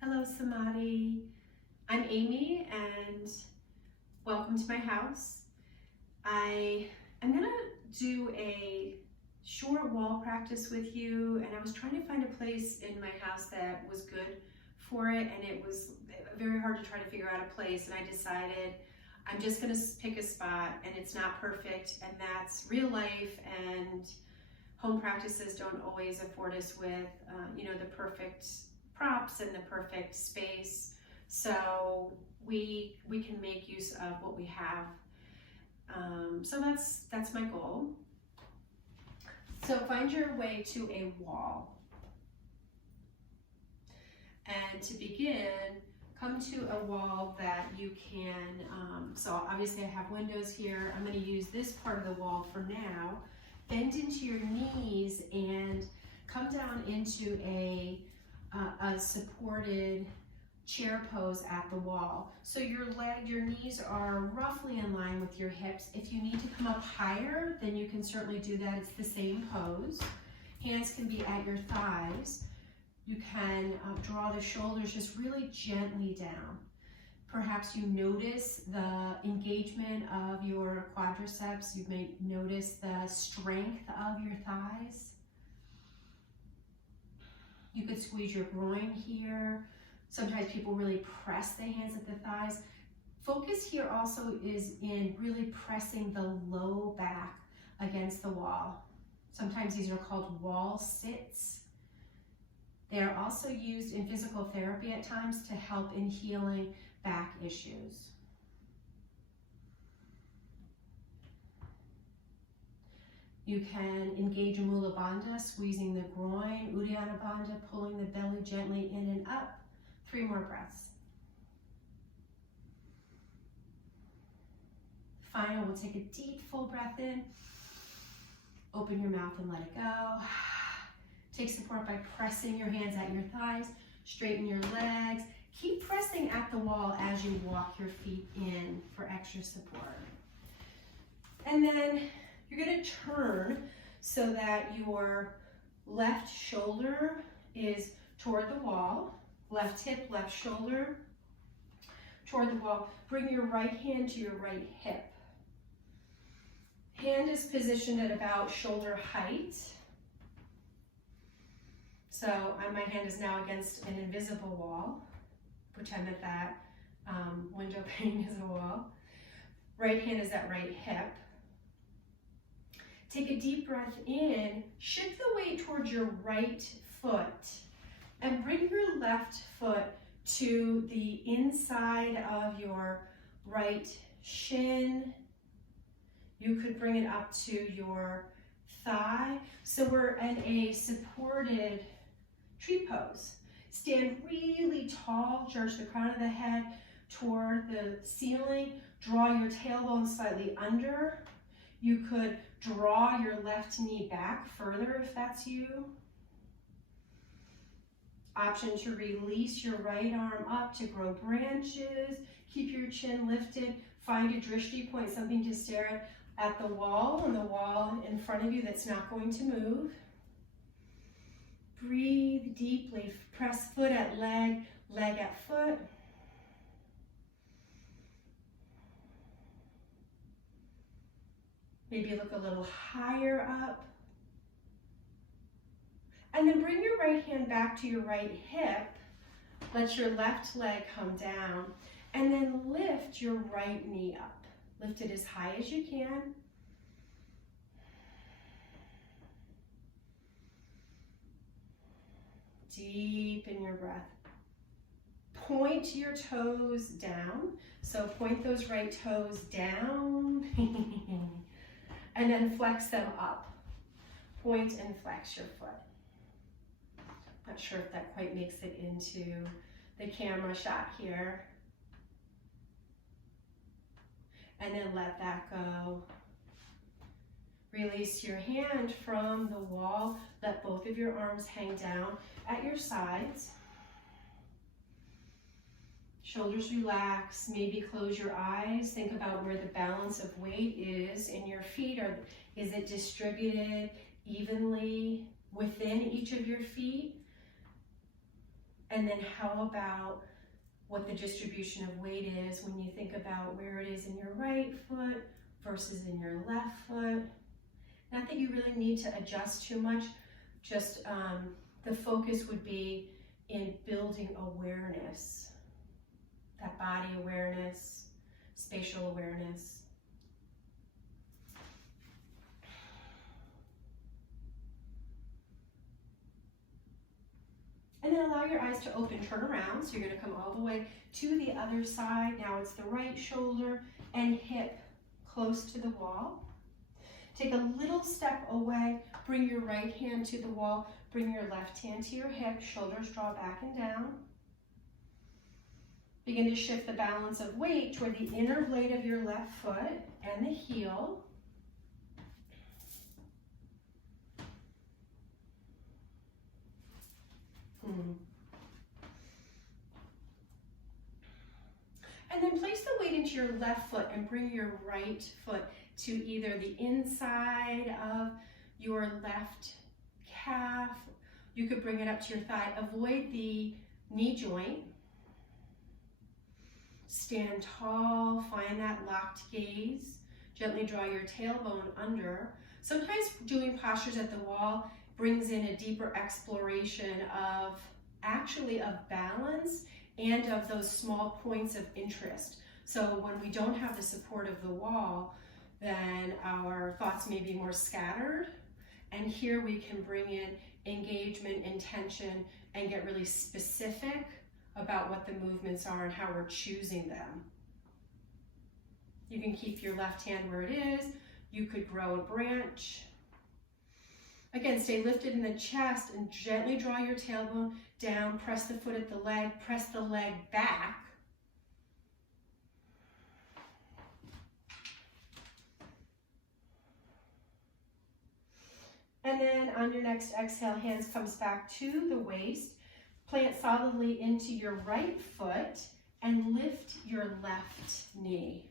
Hello, Samadhi. I'm Amy, and welcome to my house. I am gonna do a short wall practice with you, and I was trying to find a place in my house that was good for it, and it was very hard to try to figure out a place, and I decided I'm just gonna pick a spot, and it's not perfect, and that's real life, and home practices don't always afford us with, the perfect props and the perfect space. So we can make use of what we have. So that's my goal. So find your way to a wall. And to begin, come to a wall that you can, so obviously I have windows here. I'm going to use this part of the wall for now. Bend into your knees and come down into a supported chair pose at the wall. So your knees are roughly in line with your hips. If you need to come up higher, then you can certainly do that. It's the same pose. Hands can be at your thighs. You can draw the shoulders just really gently down. Perhaps you notice the engagement of your quadriceps. You may notice the strength of your thighs. You could squeeze your groin here. Sometimes people really press the hands at the thighs. Focus here also is in really pressing the low back against the wall. Sometimes these are called wall sits. They are also used in physical therapy at times to help in healing back issues. You can engage in Mula Bandha, squeezing the groin, Uddiyana Bandha, pulling the belly gently in and up. 3 more breaths. Final, we'll take a deep full breath in. Open your mouth and let it go. Take support by pressing your hands at your thighs. Straighten your legs. Keep pressing at the wall as you walk your feet in for extra support. And then you're going to turn so that your left shoulder is toward the wall. Left hip, left shoulder toward the wall. Bring your right hand to your right hip. Hand is positioned at about shoulder height. So my hand is now against an invisible wall. Pretend that window pane is a wall. Right hand is at right hip. Take a deep breath in. Shift the weight towards your right foot. And bring your left foot to the inside of your right shin. You could bring it up to your thigh. So we're in a supported tree pose. Stand really tall, arch the crown of the head toward the ceiling. Draw your tailbone slightly under. You could draw your left knee back further if that's you. Option to release your right arm up to grow branches. Keep your chin lifted. Find a drishti point, something to stare at the wall, and the wall in front of you that's not going to move. Breathe deeply. Press foot at leg, leg at foot. Maybe look a little higher up. And then bring your right hand back to your right hip. Let your left leg come down. And then lift your right knee up. Lift it as high as you can. Deepen your breath. Point your toes down. So point those right toes down. And then flex them up. Point and flex your foot. Not sure if that quite makes it into the camera shot here. And then let that go. Release your hand from the wall. Let both of your arms hang down at your sides. Shoulders relax. Maybe close your eyes. Think about where the balance of weight is in your feet. Is it distributed evenly within each of your feet? And then how about what the distribution of weight is when you think about where it is in your right foot versus in your left foot. Not that you really need to adjust too much, just the focus would be in building awareness, that body awareness, spatial awareness. And then allow your eyes to open, turn around. So you're gonna come all the way to the other side. Now it's the right shoulder and hip close to the wall. Take a little step away, bring your right hand to the wall, bring your left hand to your hip, shoulders draw back and down. Begin to shift the balance of weight toward the inner blade of your left foot and the heel. And then place the weight into your left foot and bring your right foot to either the inside of your left calf. You could bring it up to your thigh. Avoid the knee joint. Stand tall, find that locked gaze. Gently draw your tailbone under. Sometimes doing postures at the wall brings in a deeper exploration of balance and of those small points of interest. So when we don't have the support of the wall, then our thoughts may be more scattered. And here we can bring in engagement, intention, and get really specific about what the movements are and how we're choosing them. You can keep your left hand where it is. You could grow a branch. Again, stay lifted in the chest and gently draw your tailbone down. Press the foot at the leg. Press the leg back. And then on your next exhale, hands comes back to the waist. Plant solidly into your right foot and lift your left knee.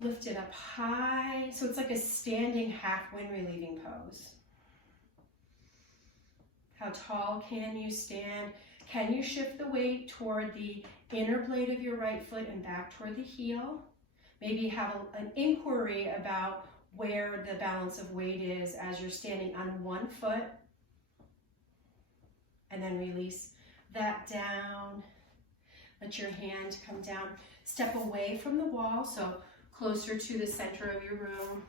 Lift it up high, so it's like a standing half wind relieving pose. How tall can you stand? Can you shift the weight toward the inner blade of your right foot and back toward the heel? Maybe have an inquiry about where the balance of weight is as you're standing on one foot. And then release that down. Let your hand come down. Step away from the wall, so closer to the center of your room,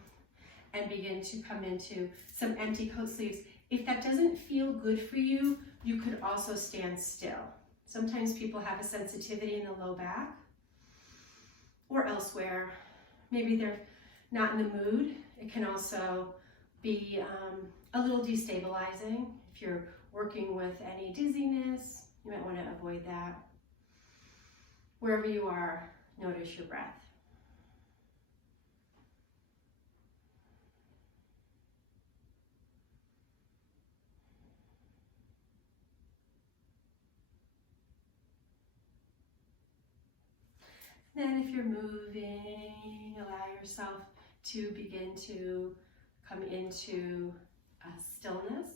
and begin to come into some empty coat sleeves. If that doesn't feel good for you, you could also stand still. Sometimes people have a sensitivity in the low back or elsewhere. Maybe they're not in the mood. It can also be a little destabilizing. If you're working with any dizziness, you might want to avoid that. Wherever you are, notice your breath. Then if you're moving, allow yourself to begin to come into stillness.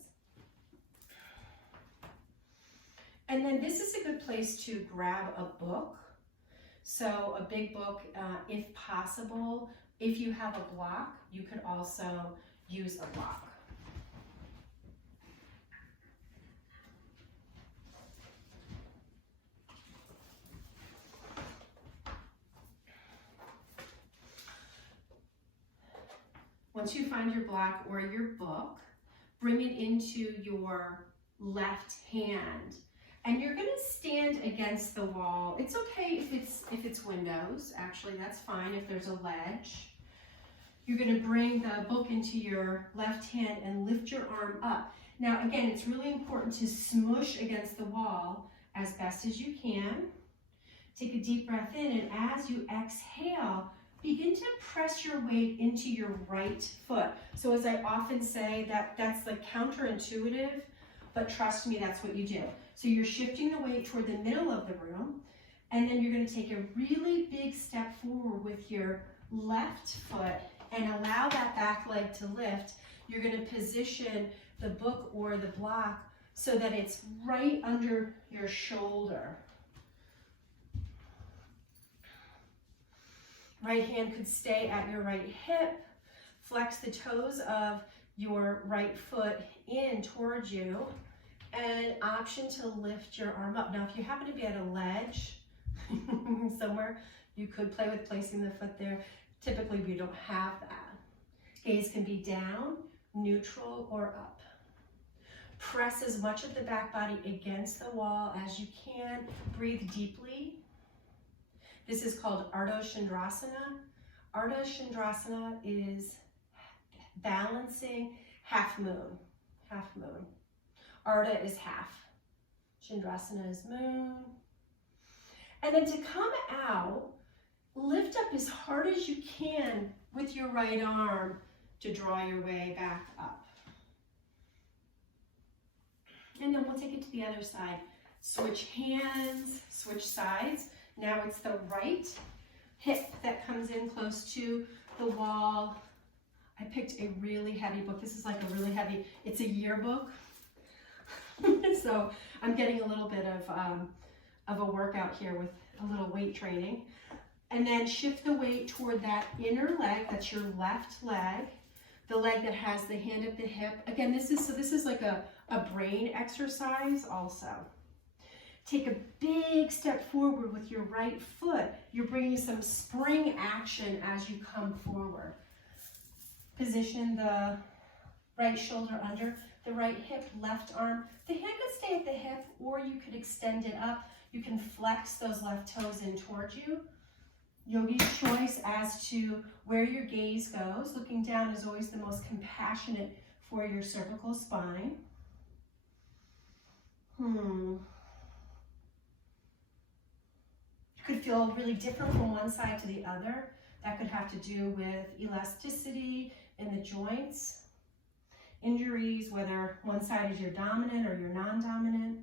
And then this is a good place to grab a book. So a big book, if possible. If you have a block, you could also use a block. Once you find your block or your book, bring it into your left hand. And you're gonna stand against the wall. It's okay if it's windows, actually that's fine if there's a ledge. You're gonna bring the book into your left hand and lift your arm up. Now again, it's really important to smush against the wall as best as you can. Take a deep breath in, and as you exhale, begin to press your weight into your right foot. So as I often say, that's like counterintuitive, but trust me, that's what you do. So you're shifting the weight toward the middle of the room, and then you're gonna take a really big step forward with your left foot and allow that back leg to lift. You're gonna position the book or the block so that it's right under your shoulder. Right hand could stay at your right hip. Flex the toes of your right foot in towards you. And option to lift your arm up. Now, if you happen to be at a ledge somewhere, you could play with placing the foot there. Typically, we don't have that. Gaze can be down, neutral, or up. Press as much of the back body against the wall as you can. Breathe deeply. This is called Ardha Chandrasana. Ardha Chandrasana is balancing half moon, half moon. Ardha is half. Chandrasana is moon. And then to come out, lift up as hard as you can with your right arm to draw your way back up. And then we'll take it to the other side. Switch hands, switch sides. Now it's the right hip that comes in close to the wall. I picked a really heavy book. This is like a really heavy, it's a yearbook. So I'm getting a little bit of a workout here with a little weight training. And then shift the weight toward that inner leg, that's your left leg, the leg that has the hand at the hip. Again, this is like a brain exercise also. Take a big step forward with your right foot. You're bringing some spring action as you come forward. Position the right shoulder under the right hip, left arm. The hand could stay at the hip, or you could extend it up. You can flex those left toes in towards you. Yogi's choice as to where your gaze goes. Looking down is always the most compassionate for your cervical spine. Could feel really different from one side to the other. That could have to do with elasticity in the joints, injuries, whether one side is your dominant or your non-dominant.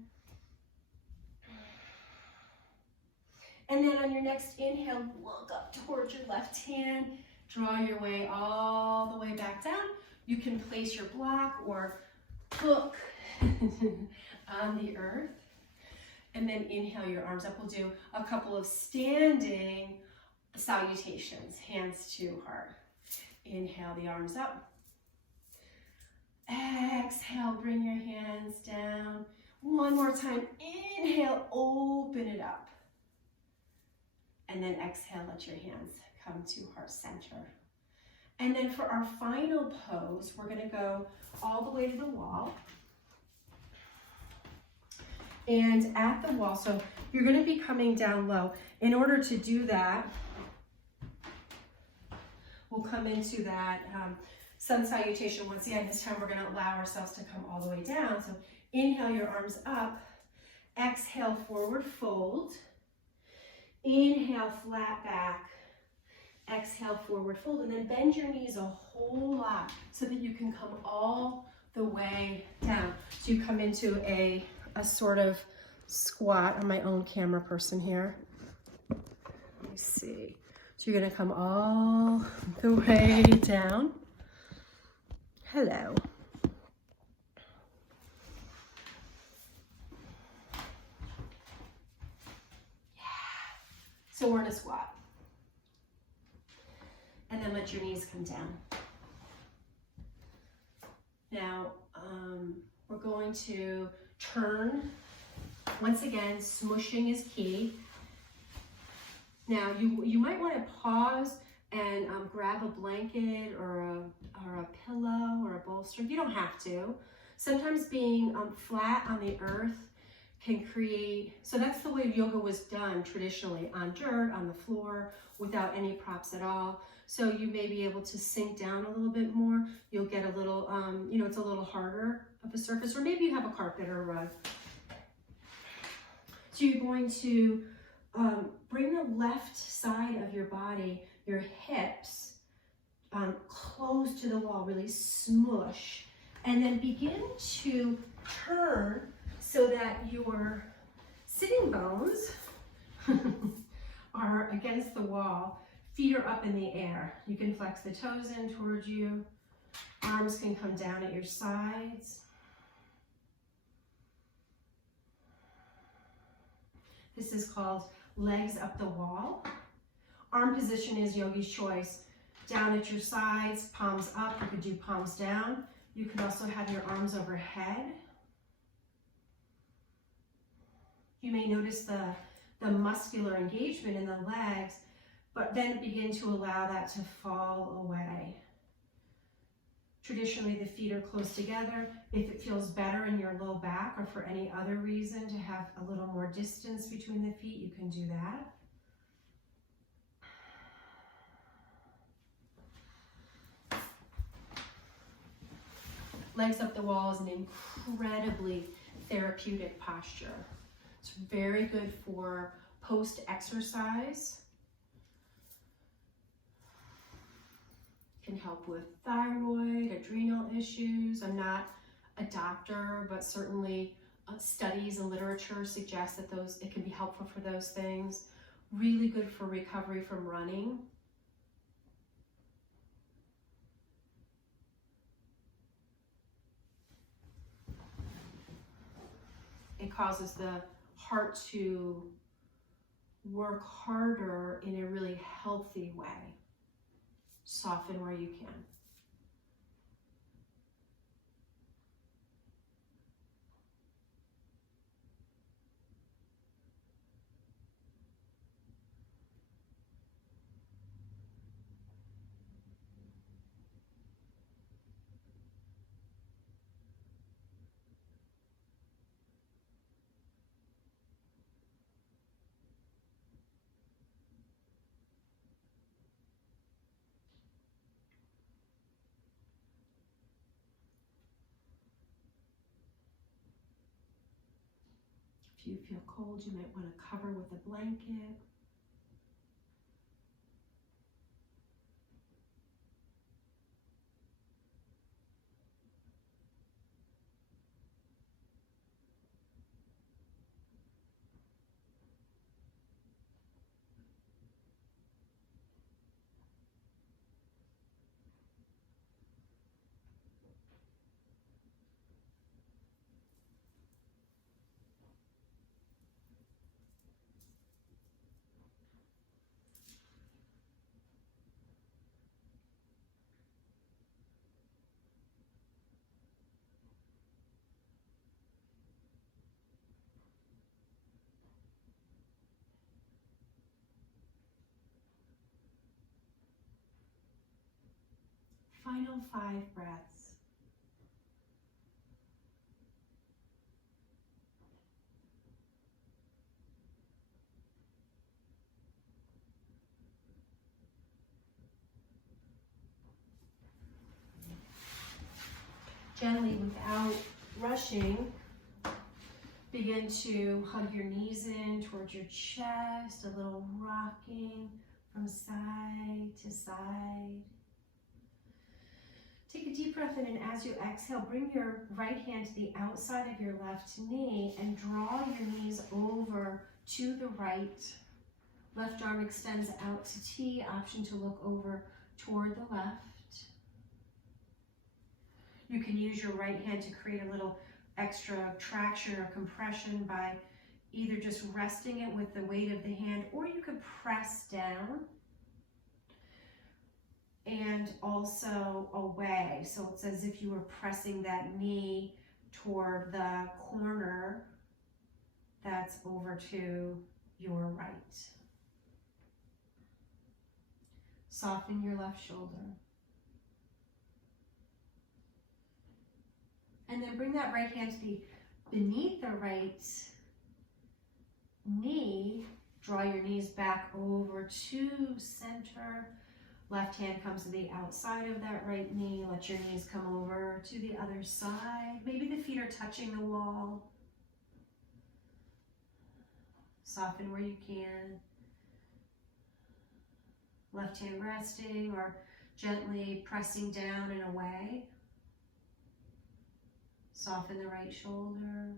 And then on your next inhale, look up towards your left hand, draw your way all the way back down. You can place your block or book on the earth. And then inhale your arms up. We'll do a couple of standing salutations, hands to heart. Inhale the arms up. Exhale, bring your hands down. One more time. Inhale, open it up. And then exhale, let your hands come to heart center. And then for our final pose, we're going to go all the way to the wall. And at the wall, so you're going to be coming down low. In order to do that, we'll come into that sun salutation once again. This time we're going to allow ourselves to come all the way down. So inhale your arms up. Exhale, forward fold. Inhale, flat back. Exhale, forward fold. And then bend your knees a whole lot so that you can come all the way down. So you come into a sort of squat. I'm my own camera person here. Let me see. So you're going to come all the way down. Hello. Yeah. So we're in a squat. And then let your knees come down. Now, we're going to turn. Once again, smushing is key. Now, you might want to pause and grab a blanket or a pillow or a bolster. You don't have to. Sometimes being flat on the earth can create, so that's the way yoga was done traditionally, on dirt, on the floor, without any props at all. So you may be able to sink down a little bit more. You'll get a little, it's a little harder of a surface, or maybe you have a carpet or a rug. So you're going to bring the left side of your body, your hips, close to the wall, really smush, and then begin to turn so that your sitting bones are against the wall, feet are up in the air. You can flex the toes in towards you, arms can come down at your sides. This is called legs up the wall. Arm position is yogi's choice. Down at your sides, palms up. You could do palms down. You could also have your arms overhead. You may notice the muscular engagement in the legs, but then begin to allow that to fall away. Traditionally, the feet are close together. If it feels better in your low back or for any other reason to have a little more distance between the feet, you can do that. Legs up the wall is an incredibly therapeutic posture. It's very good for post-exercise. Can help with thyroid, adrenal issues. I'm not a doctor, but certainly studies and literature suggest that it can be helpful for those things. Really good for recovery from running. It causes the heart to work harder in a really healthy way. Soften where you can. If you feel cold, you might want to cover with a blanket. Final 5 breaths. Gently, without rushing, begin to hug your knees in towards your chest, a little rocking from side to side. Take a deep breath in, and as you exhale, bring your right hand to the outside of your left knee and draw your knees over to the right. Left arm extends out to T, option to look over toward the left. You can use your right hand to create a little extra traction or compression by either just resting it with the weight of the hand, or you could press down and also away. So it's as if you were pressing that knee toward the corner that's over to your right. Soften your left shoulder. And then bring that right hand to be beneath the right knee. Draw your knees back over to center. Left hand comes to the outside of that right knee. Let your knees come over to the other side. Maybe the feet are touching the wall. Soften where you can. Left hand resting or gently pressing down and away. Soften the right shoulder.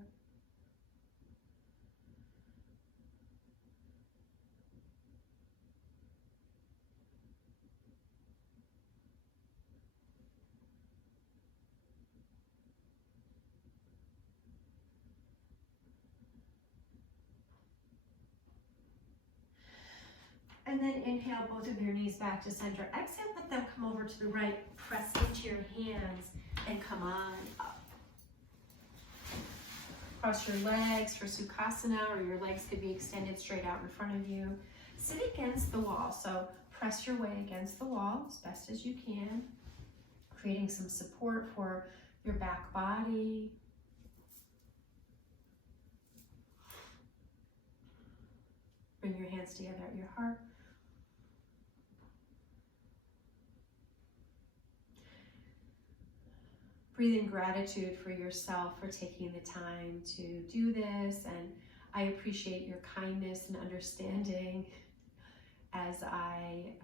then inhale both of your knees back to center. Exhale, let them come over to the right. Press into your hands and come on up. Cross your legs for Sukhasana, or your legs could be extended straight out in front of you. Sit against the wall, so press your way against the wall as best as you can, creating some support for your back body. Bring your hands together at your heart. Breathe in gratitude for yourself for taking the time to do this, and I appreciate your kindness and understanding as I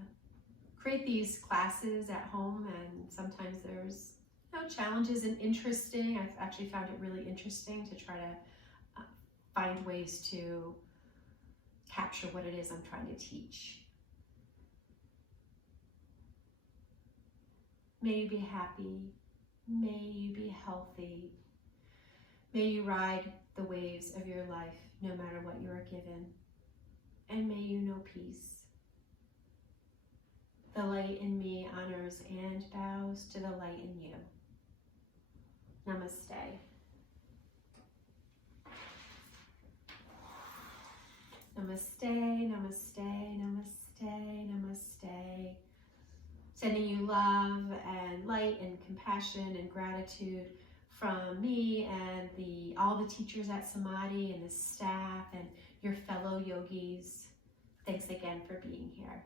create these classes at home, and sometimes there's challenges and interesting. I've actually found it really interesting to try to find ways to capture what it is I'm trying to teach. May you be happy. May you be healthy. May you ride the waves of your life no matter what you are given. And may you know peace. The light in me honors and bows to the light in you. Namaste. Namaste, namaste, namaste, namaste. Sending you love and light and compassion and gratitude from me and all the teachers at Samadhi and the staff and your fellow yogis. Thanks again for being here.